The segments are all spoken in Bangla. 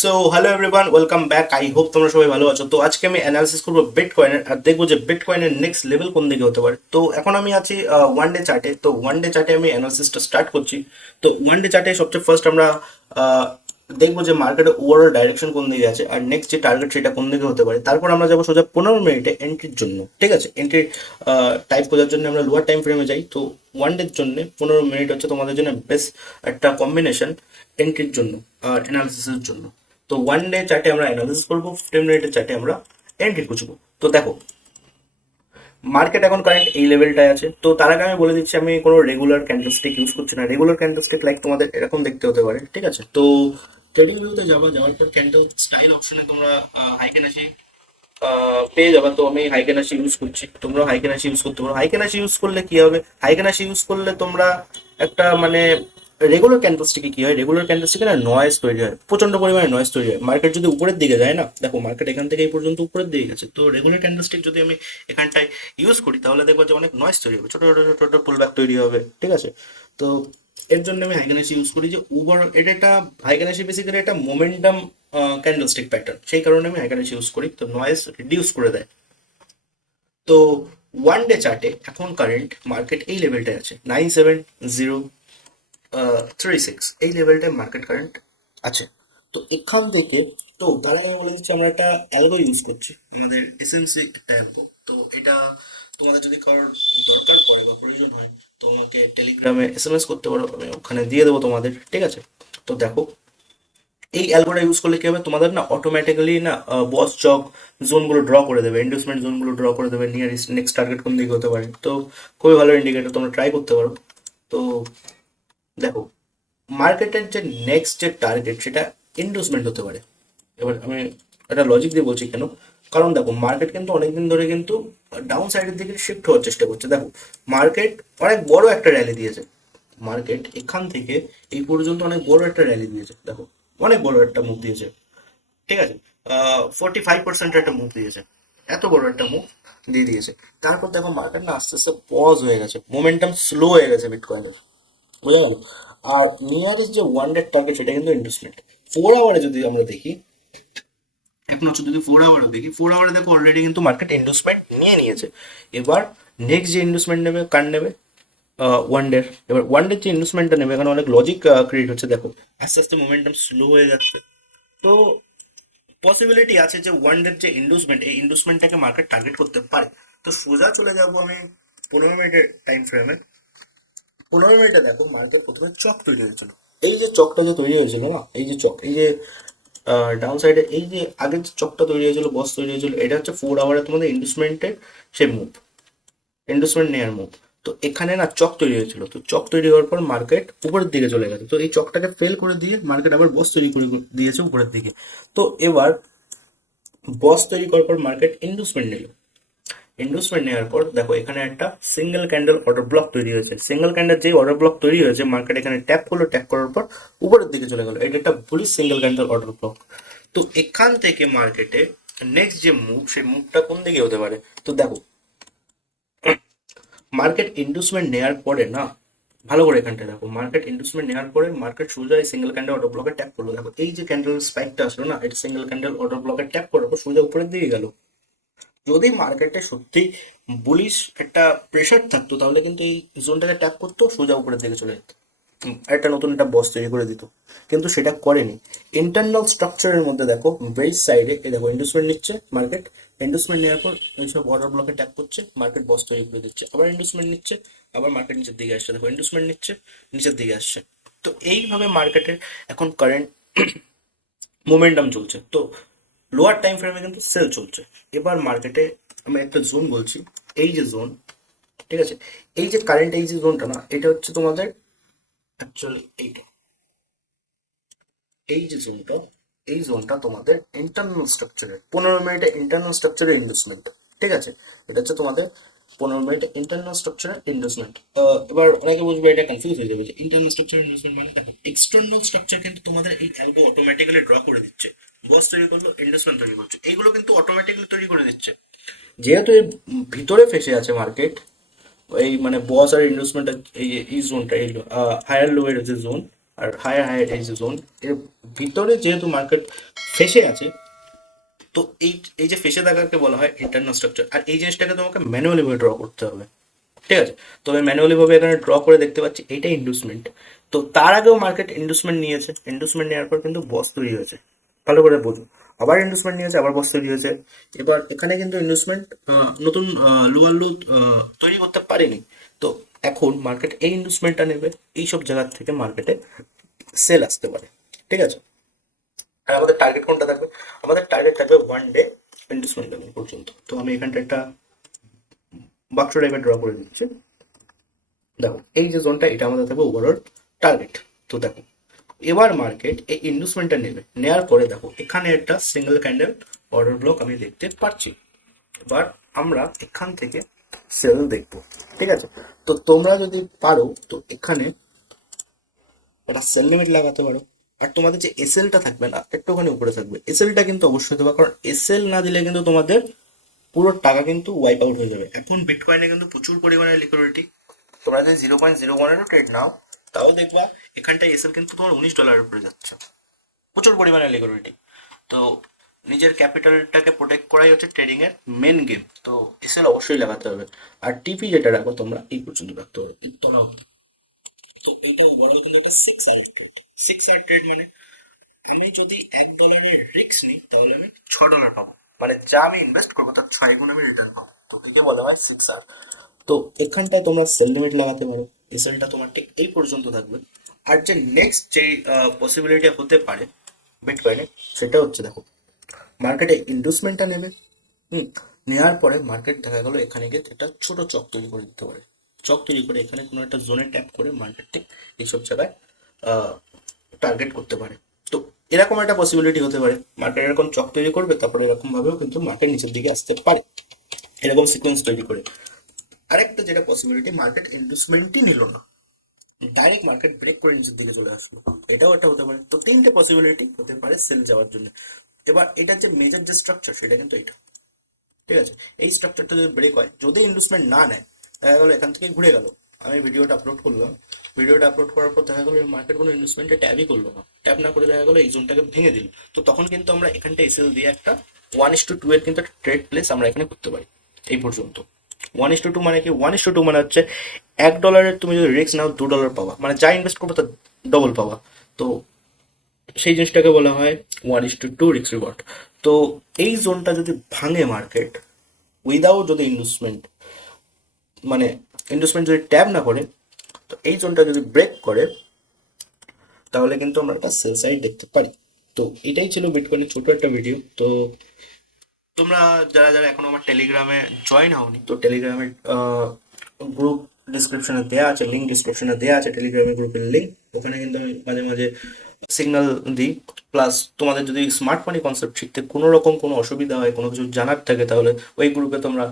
So hello everyone, welcome back. I hope তোমরা সবাই ভালো আছো। তো আজকে আমি অ্যানালিসিস করবো বিটকয়েনের, আর দেখবো যে বিটকয়েনের নেক্সট লেভেল কোন দিকে হতে পারে। তো এখন আমি আছি ওয়ান ডে চার্টে। তো ওয়ান ডে চার্টে আমি অ্যানালিসিসটা স্টার্ট করছি। তো ওয়ান ডে চার্টে সবচেয়ে ফার্স্ট আমরা আহ, দেখবো যে মার্কেটের ওভারঅল ডাইরেকশন কোন দিকে আছে, আর নেক্সট যে টার্গেট সেটা কোন দিকে হতে পারে। তারপর আমরা যাবো সোজা 15 মিনিটে এন্ট্রির জন্য। ঠিক আছে, এন্ট্রি টাইপ করার জন্য আমরা লোয়ার টাইম ফ্রেমে যাই। তো ওয়ান ডের জন্য 15 মিনিট হচ্ছে তোমাদের জন্য বেস্ট একটা কম্বিনেশন এন্ট্রির জন্য আর অ্যানালিসিসের জন্য। তো ওয়ান ডে চার্টে আমরা অ্যানালিসিস করবো, 15 মিনিটের চার্টে আমরা এন্ট্রি খুঁজবো। তো দেখো, মার্কেট এখন কারেন্ট এই লেভেলটায় আছে। তো তার আগে আমি বলে দিচ্ছি, আমি কোনো রেগুলার ক্যান্ডেলস্টিক ইউজ করছি না। রেগুলার ক্যান্ডেলস্টিক লাইক তোমাদের এরকম দেখতে হতে পারে। ঠিক আছে, তো ট্রেডিং ভিউতে যাওয়ার পর ক্যান্ডেল স্টাইল অপশনে তোমরা হাইকেনাসি পেয়ে যাবে। তো আমি হাইকেনাসি ইউজ করছি, তোমরা হাইকেনাসি ইউজ করতে পারো। হাইকেনাসি ইউজ করলে কি হবে, হাইকেনাসি ইউজ করলে তোমরা একটা মানে রেগুলার ক্যান্ডেলস্টিকে কি হয়, রেগুলার ক্যান্ডেলস্টিকে না নয়েজ তৈরি হয়, প্রচন্ড পরিমাণে নয়েজ তৈরি হয়। মার্কেট যদি উপরের দিকে যায় না, দেখো মার্কেট এখান থেকে এই পর্যন্ত উপরের দিকে গেছে, তো রেগুলার ক্যান্ডেলস্টিক যদি আমি এখানটায় ইউজ করি তাহলে দেখবো যে অনেক নয়েজ তৈরি হবে, ছোট ছোট ছোট ছোট পুলব্যাক তৈরি হবে। ঠিক আছে, তো এর জন্য আমি হাইগেনাসি ইউজ করি। যে ওভার এটা একটা হাইগেনাসি বেসিক্যালি একটা মোমেন্টাম ক্যান্ডেলস্টিক প্যাটার্ন, সেই কারণে আমি হাইগেনাসি ইউজ করি। তো নয়েজ রিডিউস করে দেয়। তো ওয়ান ডে চার্টে এখন কারেন্ট মার্কেট এই লেভেলটায় আছে, 9703.6, এই লেভেলটায় মার্কেট কারেন্ট আছে। তো এখান থেকে, তো তার আগে আমি বলে দিচ্ছি আমরা একটা অ্যালগো ইউজ করছি, আমাদের এসএমসি একটা অ্যালগো। তো এটা তোমাদের যদি কারোর দরকার পড়ে বা প্রয়োজন হয়, তোমাকে টেলিগ্রামে এসএমএস করতে পারো, আমি ওখানে দিয়ে দেবো তোমাদের। ঠিক আছে, তো দেখো এই অ্যালগোটা ইউজ করলে কি হবে, তোমাদের না অটোমেটিক্যালি না বস চক জোনগুলো ড্র করে দেবে, ইন্ডাসমেন্ট জোনগুলো ড্র করে দেবে, নিয়ারেস্ট নেক্সট টার্গেট কোন দিকে হতে পারে। তো খুবই ভালো ইন্ডিকেটর, তোমরা ট্রাই করতে পারো। তো দেখো, মার্কেটের যে নেক্সট যে টার্গেট সেটা ইন্ডাসমেন্ট হতে পারে। এবার আমি একটা লজিক দিয়ে বলছি কেন, কারণ দেখো মার্কেট কিন্তু অনেকদিন ধরে কিন্তু ডাউন সাইডের দিকে শিফট হওয়ার চেষ্টা করছে। দেখো মার্কেট অনেক বড় একটা র্যালি দিয়েছে, মার্কেট এখান থেকে এই পর্যন্ত অনেক বড় একটা র্যালি দিয়েছে। দেখো অনেক বড় একটা মুভ দিয়েছে। ঠিক আছে, 45% একটা মুভ দিয়েছে, এত বড় একটা মুভ দিয়ে দিয়েছে। তারপর দেখো মার্কেট না আস্তে আস্তে পজ হয়ে গেছে, মোমেন্টাম স্লো হয়ে গেছে বিটকয়েনের, বোঝা গেল। আর নিয়ারেস্ট যে ওয়ান ডে টার্গেট সেটা কিন্তু ইন্ডাস্ট্রিয়াল। 4 আওয়ারে যদি আমরা দেখি, এখন হচ্ছে যদি 4 আওয়ারে দেখি, 4 আওয়ারে দেখো অলরেডি কিন্তু মার্কেট ইন্ডাস্ট্রিয়াল নিয়ে নিয়েছে। এবার নেক্সট যে ইনভেস্টমেন্ট নেবে কার নেবে, ওয়ান ডে। এবার ওয়ান ডে যে ইনভেস্টমেন্টটা নেবে, এখানে অনেক লজিক ক্রিয়েট হচ্ছে। দেখো আস্তে আস্তে মোমেন্টাম স্লো হয়ে যাচ্ছে। তো পসিবিলিটি আছে যে ওয়ান ডের যে ইন্ডাস্ট্রিয়াল, এই ইন্ডাস্ট্রিয়ালটাকে মার্কেট টার্গেট করতে পারে। তো সোজা চলে যাবো আমি 15 মিনিটের টাইম ফ্রেমে। 15 মিনিটে দেখো মার্কেট প্রথমে চক তৈরি হয়েছিল। এই যে চকটা যে তৈরি হয়েছিল না, এই যে চক, এই যে ডাউন সাইডে এই যে আগের যে চকটা তৈরি হয়েছিল, বস তৈরি হয়েছিল, এটা হচ্ছে 4 আওয়ারে তোমাদের ইনভেস্টমেন্টের সেই মুভ, ইনভেস্টমেন্ট নেওয়ার মুভ। তো এখানে না চক তৈরি হয়েছিল, তো চক তৈরি হওয়ার পর মার্কেট উপরের দিকে চলে গেছে। তো এই চকটাকে ফেল করে দিয়ে মার্কেট আবার বস তৈরি করে দিয়েছে উপরের দিকে। তো এবার বস তৈরি করার পর মার্কেট ইনভেস্টমেন্ট নিল। ইন্ডাসমেন্ট নেওয়ার পর দেখো এখানে একটা সিঙ্গেল ক্যান্ডেল অর্ডার ব্লক তৈরি হয়েছে। সিঙ্গেল ক্যান্ডেল যেই অর্ডার ব্লক তৈরি হয়েছে, মার্কেট এখানে ট্যাপ করলো, ট্যাপ করার পর উপরের দিকে চলে গেল। এটা একটা bullish single candle order block. তো এখান থেকে মার্কেটে নেক্সট যে মুভ, সেই মুভটা কোন দিকে হতে পারে। তো দেখো মার্কেট ইন্ডাসমেন্ট নেওয়ার পরে না, ভালো করে এখানটা দেখো, মার্কেট ইন্ডাসমেন্ট নেওয়ার পরে মার্কেট সোজা এই সিঙ্গেল ক্যান্ডেল অর্ডার ব্লকে ট্যাপ করলো। দেখো এই যে ক্যান্ডেল স্পাইকটা আসলো না, এটা সিঙ্গেল ক্যান্ডেল অর্ডার ব্লকে ট্যাপ করার পর সোজা উপরের দিকে গেল। যদি মার্কেটে সত্যি বুলিশ একটা প্রেশার থাকতো তাহলে কিন্তু এই জোনটাকে ট্যাপ করতো, সোজা উপরের দিকে চলে যেত, একটা নতুন একটা বস তৈরি করে দিত। কিন্তু সেটা করেনি। ইন্টারনাল স্ট্রাকচারের মধ্যে দেখো বেস সাইডে এই দেখো ইন্ডাসমেন্ট নিচ্ছে মার্কেট, ইন্ডাসমেন্ট নেওয়ার পর এইসব অর্ডার ব্লকে ট্যাপ করছে, মার্কেট বস তৈরি করে দিচ্ছে, আবার ইন্ডাসমেন্ট নিচ্ছে, আবার মার্কেট নিচের দিকে আসছে। দেখো ইন্ডাসমেন্ট নিচ্ছে, নিচের দিকে আসছে। তো এইভাবে মার্কেটের এখন কারেন্ট মোমেন্টাম চলছে। তো লোয়ার টাইম ফ্রেমে কিন্তু সেল চলছে। এবার মার্কেটে আমি একটা জোন বলছি, এই যে জোন, ঠিক আছে, এই যে কারেন্ট এই যে জোনটা না, এটা হচ্ছে তোমাদের অ্যাকচুয়ালি এইটা, এই যে জোনটা, এই জোনটা তোমাদের ইন্টারনাল স্ট্রাকচারের 15 মিনিটে ইন্টারনাল স্ট্রাকচারের ইনভেস্টমেন্ট। ঠিক আছে, এটা হচ্ছে তোমাদের 15 মিনিটে ইন্টারনাল স্ট্রাকচারের ইনভেস্টমেন্ট। এবার অনেকে বুঝবে, এটা কনফিউজ হয়ে যাবে যে ইন্টারনাল স্ট্রাকচার ইনভেস্টমেন্ট মানে। দেখো এক্সটার্নাল স্ট্রাকচার কিন্তু তোমাদের এই অ্যালগো অটোমেটিক্যালি ড্র করে দিচ্ছে, বস তৈরি করলো, ইনভেস্টমেন্ট তৈরি করছে, এইগুলো কিন্তু অটোমেটিক্যালি তৈরি করে দিচ্ছে। যেহেতু এর ভিতরে ফেসে আছে মার্কেট, এই মানে বস আর ইনভেস্টমেন্ট, এই এই জোনটা, এই হায়ার লো এর যে জোন আর হায়ার এই যে জোন, এর ভিতরে যেহেতু মার্কেট ফেসে আছে, তো এই যে ফেসে থাকাকে বলা হয় ইন্টারনাল স্ট্রাকচার। আর এই জিনিসটাকে তোমাকে ম্যানুয়ালি ভাবে ড্র করতে হবে, ঠিক আছে? তো আমি ম্যানুয়ালি ভাবে এখানে ড্র করে দেখতে পাচ্ছি এইটা ইন্ডুসমেন্ট। তো তার আগেও মার্কেট ইন্ডুসমেন্ট নিয়েছে, ইন্ডুসমেন্ট নেওয়ার পর কিন্তু বস তৈরি হয়েছে, ভালো করে বোঝো। আবার ইন্ডুসমেন্ট নিয়েছে, আবার বস তৈরি হয়েছে। এবার এখানে কিন্তু ইন্ডুসমেন্ট নতুন লোয়ার লো তৈরি করতে পারেনি। তো এখন মার্কেট এই ইন্ডুসমেন্টটা নেবে, এইসব জায়গার থেকে মার্কেটে সেল আসতে পারে, ঠিক আছে? আর আমাদের টার্গেট কোনটা থাকবে? আমাদের টার্গেট থাকবে 1 ডে ইন্ডুসমেন্ট লেভেল পর্যন্ত। তো আমি এখানটা একটা বাক্স টাইপের ড্র করে দিচ্ছি। দেখো এই যে জোনটা, এটা আমাদের থাকবে ওভারঅল টার্গেট। তো দেখো এবার মার্কেট এই ইনভেস্টমেন্টটা নেবে, নেওয়ার পরে দেখো এখানে একটা সিঙ্গেল ক্যান্ডেল অর্ডার ব্লক আমি দেখতে পাচ্ছি। এবার আমরা এখান থেকে সেল দেখবো, ঠিক আছে? তো তোমরা যদি পারো তো এখানে একটা সেল লিমিট লাগাতে পারো। আর তোমাদের যে এসএলটা থাকবে না, একটুখানি উপরে থাকবে, এসএলটা কিন্তু অবশ্যই দেবে, কারণ এসএল না দিলে কিন্তু তোমাদের পুরো টাকা কিন্তু ওয়াইপ আউট হয়ে যাবে। এখন বিটকয়েনে কিন্তু প্রচুর পরিমাণে লিকুইডিটি, তোমরা যদি 0.01-এরও ট্রেড নাও তাও দেখবা এখানটায় এসএল কিন্তু তোমার $19 উপরে যাচ্ছে, প্রচুর পরিমাণে লিকুইডিটি। তো নিজের ক্যাপিটালটাকে প্রোটেক্ট করাই হচ্ছে ট্রেডিং এর মেন গেম। তো এসএল অবশ্যই লাগাতে হবে। আর টিপি যেটা রাখো তোমরা এই পর্যন্ত রাখতে হবে, এই তলা অবধি। তো এইটা ওভারঅল কিন্তু একটা 6 আওয়ার ট্রেড। 6 আওয়ার ট্রেড মানে আমি যদি $1 রিস্ক নিই তাহলে আমি $6 পাবো, মানে যা আমি ইনভেস্ট করবো তার 6 গুণ আমি রিটার্ন পাবো। তো একে বলা হয় 6 আওয়ার। তো এখানটায় তোমরা সেল লিমিট লাগাতে পারো, এসএলটা তোমার ঠিক এই পর্যন্ত থাকবে। আর যে নেক্সট যে পসিবিলিটি হতে পারে বিটকয়েনে, সেটা হচ্ছে দেখো মার্কেটে ইনভেস্টমেন্টটা নেবে, নেওয়ার পরে মার্কেট দেখা গেল এখানে গিয়ে একটা ছোট চক তৈরি করে দিতে পারে। চক তৈরি করে এখানে কোনো একটা জোনে ট্যাপ করে মার্কেটকে এইসব জায়গায় টার্গেট করতে পারে। তো এরকম একটা পসিবিলিটি হতে পারে, মার্কেট এরকম চক তৈরি করবে, তারপরে এরকম ভাবেও কিন্তু মার্কেট নিচের দিকে আসতে পারে, এরকম সিকোয়েন্স তৈরি করে। আরেকটা যেটা পসিবিলিটি, মার্কেট ইন্ডুসমেন্টই নিল না, ডাইরেক্ট মার্কেট ব্রেক করে নিচের দিকে চলে আসলো, এটাও একটা হতে পারে। তো তিনটে পসিবিলিটি হতে পারে সেল যাওয়ার জন্য। এবার এটার যে মেজর যে স্ট্রাকচার সেটা কিন্তু এটা, ঠিক আছে? এই স্ট্রাকচারটা যদি ব্রেক হয়, যদি ইনভেস্টমেন্ট না নেয়, দেখা গেলো এখান থেকে ঘুরে গেল। আমি ভিডিওটা আপলোড করলাম, ভিডিওটা আপলোড করার পর দেখা গেলো মার্কেট কোনো ইনভেস্টমেন্টে ট্যাবই করলো না, ট্যাপ না করে দেখা গেলো এই জোনটাকে ভেঙে দিল। তো তখন কিন্তু আমরা এখানটা এসএল দিয়ে একটা 1:2 এর কিন্তু একটা ট্রেড প্লেস আমরা এখানে করতে পারি। এই পর্যন্ত 1:2 মানে কি? 1:2 মানে হচ্ছে $1 তুমি যদি রিস্ক নাও $2 পাবা, মানে যা ইনভেস্ট করবো তার ডবল পাবা। তো সেই জিনিসটাকে বলা হয় 1:2 রিস্ক রিওয়ার্ড। তো এই জোনটা যদি ভাঙে মার্কেট উইদাউট যদি ইনভেস্টমেন্ট, মানে ইনভেস্টমেন্ট যদি ট্যাব না করে, তো এই জোনটা যদি ব্রেক করে তাহলে কিন্তু আমরা একটা সেল সাইড দেখতে পারি। তো এটাই ছিল বিটকয়েনের ছোট একটা ভিডিও। তো তোমরা যারা যারা এখনো আমার টেলিগ্রামে জয়েন হওনি, তো টেলিগ্রামের গ্রুপ ডিসক্রিপশনে দেওয়া আছে, লিঙ্ক ডিসক্রিপশনে দেওয়া আছে টেলিগ্রামের গ্রুপের লিঙ্ক। ওখানে কিন্তু আমি মাঝে মাঝে সিগন্যাল দিই। প্লাস তোমাদের যদি স্মার্ট মানি কনসেপ্ট শিখতে কোনো রকম কোনো অসুবিধা হয়, কোনো কিছু জানার থাকে, তাহলে ওই গ্রুপে তোমরা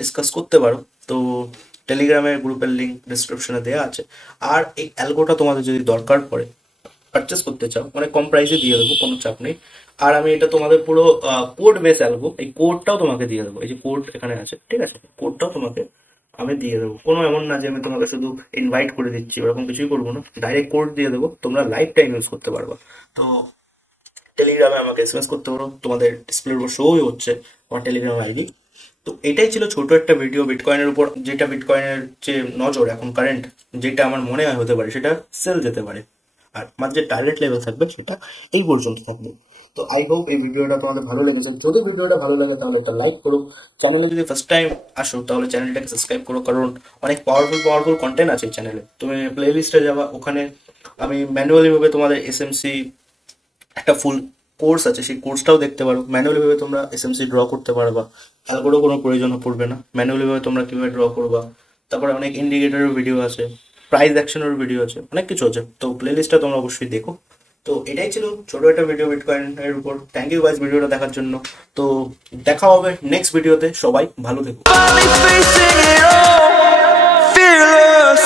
ডিসকাস করতে পারো। তো টেলিগ্রামের গ্রুপের লিঙ্ক ডিসক্রিপশনে দেওয়া আছে। আর এই অ্যালগোটা তোমাদের যদি দরকার পড়ে, পারচেস করতে চাও, মানে কম প্রাইসে দিয়ে দেবো, কোনো চাপ নেই। আর আমি এটা তোমাদের পুরো কোড বেস অ্যালগো, এই কোডটাও তোমাকে দিয়ে দেবো, এই যে কোড এখানে আছে, ঠিক আছে? কোডটাও তোমাকে আমি দিয়ে দেবো। কোনো এমন না যে আমি তোমাকে শুধু ইনভাইট করে দিচ্ছি, ওরকম কিছুই করবো না, ডাইরেক্ট কোড দিয়ে দেবো, তোমরা লাইফ টাইম ইউজ করতে পারবা। তো টেলিগ্রামে আমাকে এসএমএস করতে পারো, তোমাদের ডিসপ্লের উপর শোই হচ্ছে আমার টেলিগ্রাম আইডি। তো এটাই ছিল ছোট একটা ভিডিও বিটকয়েনের উপর, যেটা বিটকয়েনের যে নজর এখন কারেন্ট, যেটা আমার মনে হয় হতে পারে সেটা সেল যেতে পারে। আর আমার যে টার্গেট লেভেল থাকবে সেটা এই পর্যন্ত থাকবে। তো আই হোপ এই ভিডিওটা তোমাদের ভালো লেগেছে। যদি ভিডিওটা ভালো লাগে তাহলে একটা লাইক করো। চ্যানেলে যদি ফার্স্ট টাইম আসো তাহলে চ্যানেলটাকে সাবস্ক্রাইব করো, কারণ অনেক পাওয়ারফুল কন্টেন্ট আছে এই চ্যানেলে। তুমি প্লে লিস্টে যাবা, ওখানে আমি ম্যানুয়ালি ভাবে তোমাদের এসএমসি একটা ফুল কোর্স আছে, সেই কোর্সটাও দেখতে পারো। ম্যানুয়ালি ভাবে তোমরা এসএমসি ড্র করতে পারবা, অ্যালগোরও কোনো প্রয়োজন পড়বে না। ম্যানুয়ালি ভাবে তোমরা কিভাবে ড্র করবা, তারপরে অনেক ইন্ডিকেটরের ভিডিও আছে, প্রাইস অ্যাকশনের ভিডিও আছে, অনেক কিছু আছে। তো প্লে লিস্টটা তোমরা অবশ্যই দেখো। তো এটাই ছিল ছোট একটা ভিডিও বিটকয়েনের উপর। থ্যাংক ইউ গাইস ভিডিওটা দেখার জন্য। তো দেখা হবে নেক্সট ভিডিওতে, সবাই ভালো থেকো। Finally facing it all, fearless.